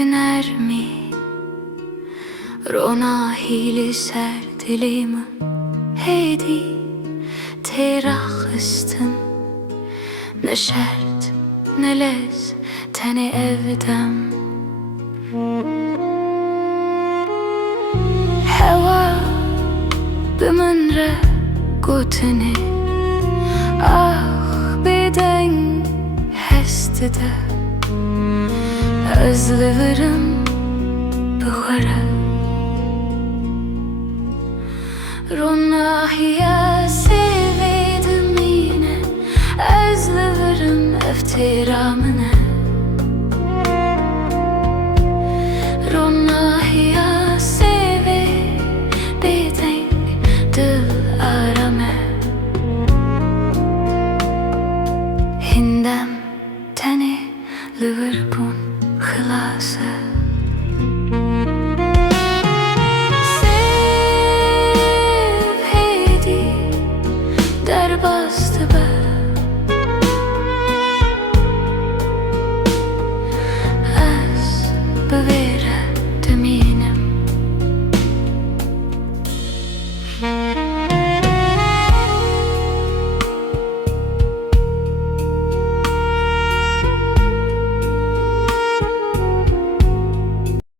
biner mi? Rona hili ser dilimi heydi terahıstin. Ne şert ne lez teni evdem. Heva bimınre gotini ah beden hestide. Özlevirim buhara Rona hiya sevedim yine. Özlevirim eftiramine. Rona hiya seve beden dil arame. Hindem teni Liverpool خلاصه